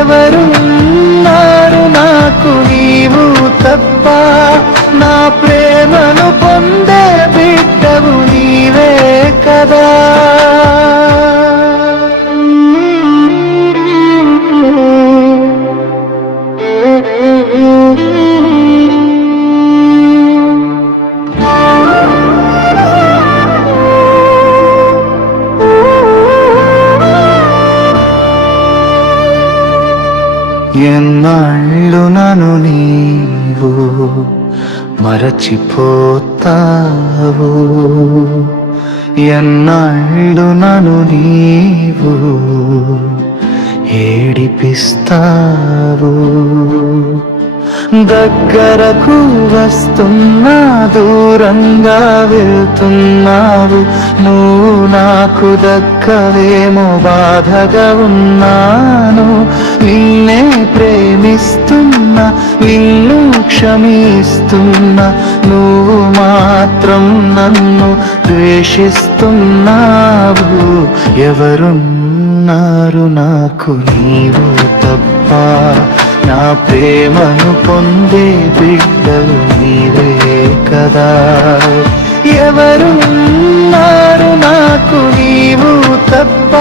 ఎవరున్నారు నాకు నీవు తప్ప, నా ప్రేమను పొందే బిడ్డవు నీవే కదా. ఎన్నాళ్ళు నన్ను నీవు మరచిపోతావు, ఎన్నాళ్ళు నన్ను నీవు ఏడిపిస్తావు. దగ్గరకు వస్తున్నా దూరంగా వెళ్తున్నావు, నువ్వు నాకు దక్కవేమో బాధగా ఉన్నాను. నిన్నే ప్రేమిస్తున్నా, నిన్ను క్షమిస్తున్నా, నువ్వు మాత్రం నన్ను ద్వేషిస్తున్నావు. ఎవరున్నారు నాకు నీవు తప్ప, నా ప్రేమను పొందే బిడ్డలు నీవే కదా. ఎవరున్నారు నాకు నీవు తప్ప,